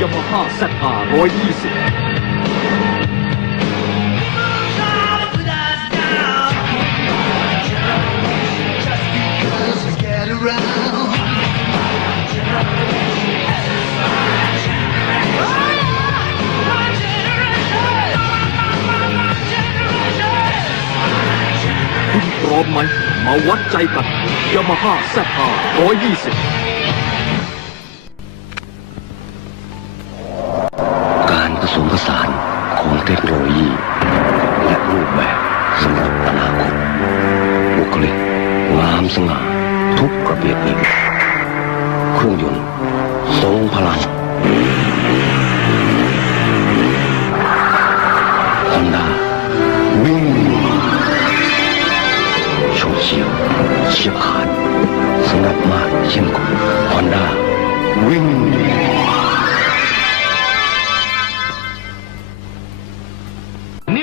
ยามาฮ่า ZR 120คุณพร้อมไหม มาวัดใจกันยามาฮ่าแซทา120 งามสง่าทุกกระเบียดนิ้วเครื่องยนต์ทรงพลังฮอนด้าวิ่งโฉบเชี่ยวเฉียบขาดสงัดมากเช่นกุฮอนด้าวิ่ง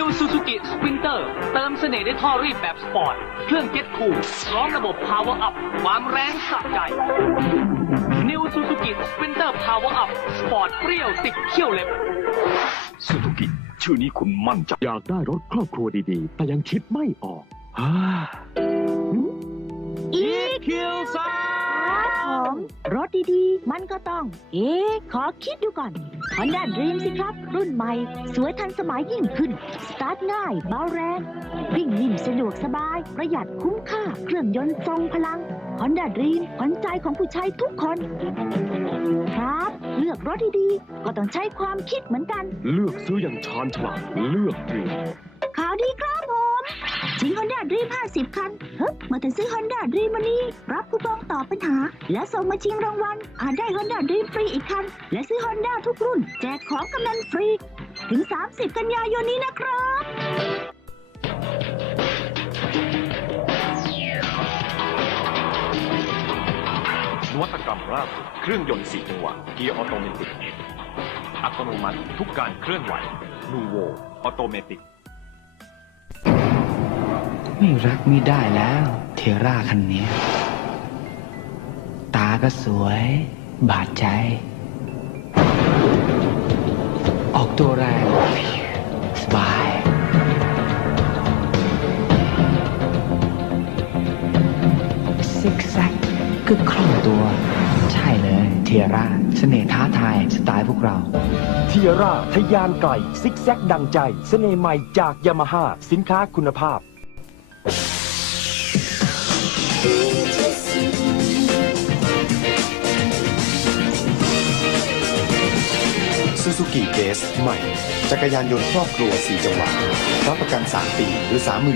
New Suzuki Sprinter เติมเสน่ห์ด้วยท่อรีบแบบสปอร์ต เครื่องเจ็ตคูลพร้อมระบบ Power Up ความแรงสะใจ New Suzuki Sprinter Power Up สปอร์ตเปรี้ยวติดเขี้ยวเล็บซูซูกิชื่อนี้คุณมั่นใจอยากได้รถครอบครัวดีๆ แต่ยังคิดไม่ออกฮ่า EQ ครับผ ม รถดีๆ มันก็ต้อง เอ๊ะขอคิดดูก่อน Honda Dream สิครับ รุ่นใหม่ สวยทันสมัยยิ่งขึ้น สตาร์ทง่ายเบาแรง วิ่งนิ่มสะดวกสบาย ประหยัดคุ้มค่า เครื่องยนต์ทรงพลัง Honda Dream ขวัญใจของผู้ใช้ทุกคน ครับ เลือกรถดีๆ ก็ต้องใช้ความคิดเหมือนกัน เลือกซื้ออย่างชาญฉลาดเลือกดรีมข่าวดีครับ ผมชิง Honda Dream 50คันเฮ้ยเมื่อแต่ซื้อ Honda Dream วันนี้รับคูปองตอบปัญหา และส่งมาชิงรางวัลอาจได้ Honda Dream ฟรีอีกคัน และซื้อ Honda ทุกรุ่น แจกของกำนันฟรี ถึง 30 กันยายนนี้นะครับนวัตกรรมล่าสุดเครื่องยนต์4จังหวะเกียร์ออโตเมติกอัตโนมัติทุกการเคลื่อนไหวนูโวออโตเมติก ไม่รักไม่ได้แล้ว เทราคันนี้ ตาก็สวย บาดใจ ออกตัวแรง สบาย ซิกแซกก็คล่องตัว ใช่เลย เทราเสน่ห์ท้าทายสไตล์พวกเรา เทียร่าทะยานไกล ซิกแซกดังใจ เสน่ห์ใหม่จากยามาฮ่าสินค้าคุณภาพ ซูซูกิเกสใหม่ จักรยานยนต์ครอบครัว 4 จังหวะรับประกัน 3 ปี หรือ 30,000กิ